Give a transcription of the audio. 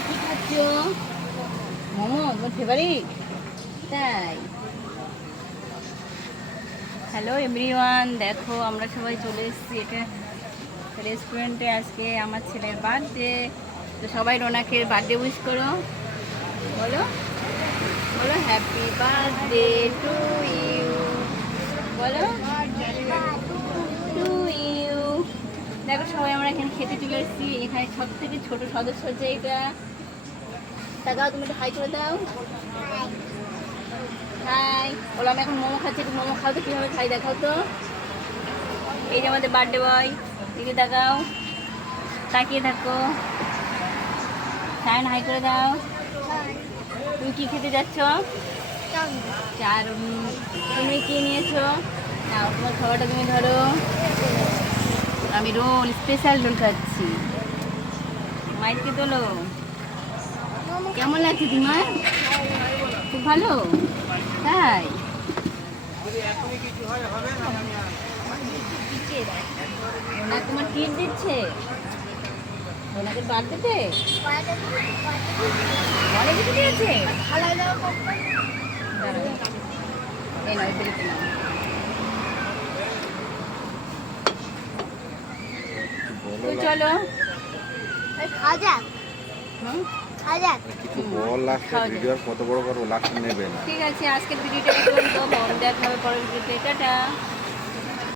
এটা কি খাচ্ছ? মোমো তোমার ফেভারিট? তাই। হ্যালো এভরিওয়ান, দেখো আমরা সবাই চলে এসেছি এটা রেস্টুরেন্টে। আজকে আমার ছেলের বার্থডে, তো সবাই রোনাকে বার্থডে উইশ করো। বলো বলো হ্যাপি বার্থডে টু ইউ। বলো টু ইউ। দেখো সবাই আমরা এখানে খেতে চলে এসেছি। এখানে সব থেকে ছোট সদস্য হচ্ছে এটা। তাকাও, তুমি একটু হাই করে দাও। হাই বলো। আমি এখন মোমো খাচ্ছি, একটু মোমো খাও তো কীভাবে খাই দেখাও তো। এই যে আমাদের বার্থডে বয়, দিকে তাকাও, তাকিয়ে থাকো। সায়ন হাই করে দাও। তুমি কি খেতে যাচ্ছ? চার। তুমি কি নিয়েছো? নাও তোমার খাবারটা তুমি ধরো। আমি রোল, স্পেশাল রোল খাচ্ছি। মাইকে তোলো। কেমন লাগছে তোমার? খুব ভালো। তাই ওনা তোমার ট্রিট দিচ্ছে ওনাকে বার্থডেতে অনেক কিছু দিয়েছে। এই নয় প্লেটে নাও। তো চলো খাওয়া যাক। হুম খাওয়া যাক। কিছু বল লাগছে, ভিডিও কত বড় বড় লাগছে নেবে না। ঠিক আছে, আজকের ভিডিওটা এই পর্যন্ত। দেখা হবে পরের ভিডিওতে। টাটা।